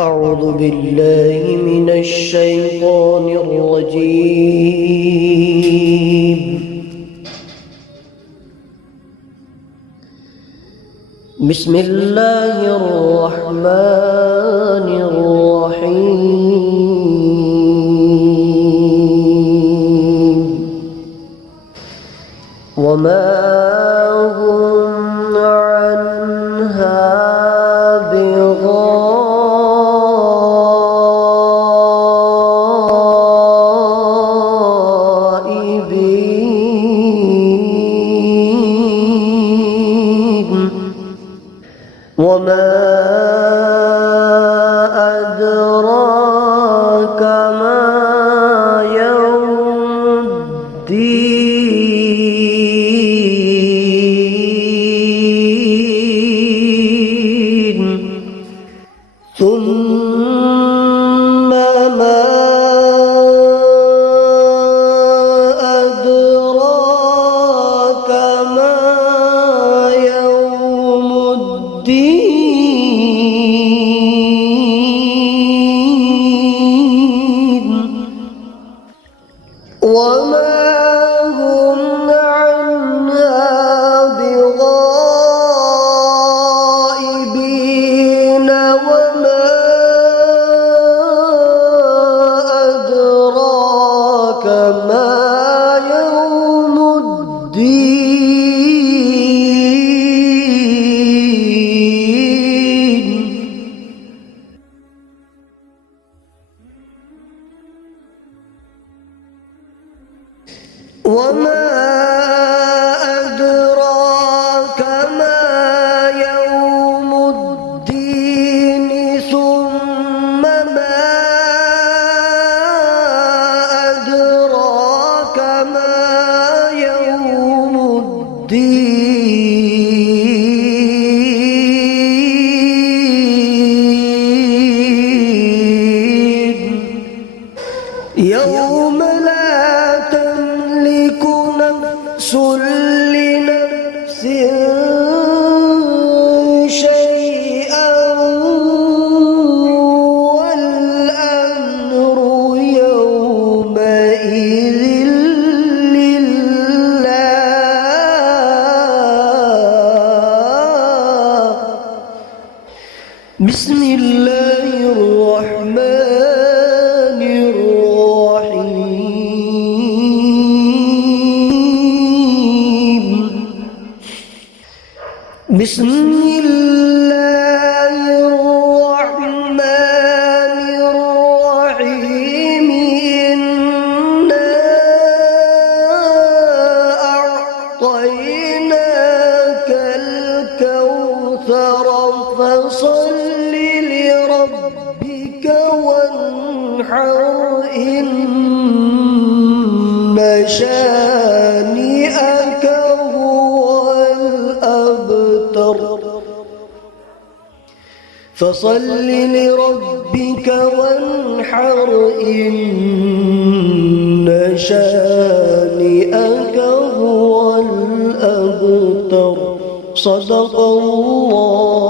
أعوذ بالله من الشيطان الرجيم. بسم الله الرحمن الرحيم. وما هم عنها وما أدراك ما يوم الدين ثم ما أدراك ما يوم الدين وما هم عنها بغائبين وما أدراك ما يوم الدين وما أدراك ما يوم الدين ثم ما أدراك ما يوم الدين يوم لا تملك نفس لنفس شيئا والأمر يومئذ لله. بسم الله الرحمن الرحيم. بسم الله الرحمن الرحيم. إنا أعطيناك الكوثر فصل لربك وانحر إن شانئك هو الأبتر. فصل لربك وانحر إن شانئك هو الأبتر. صدق الله.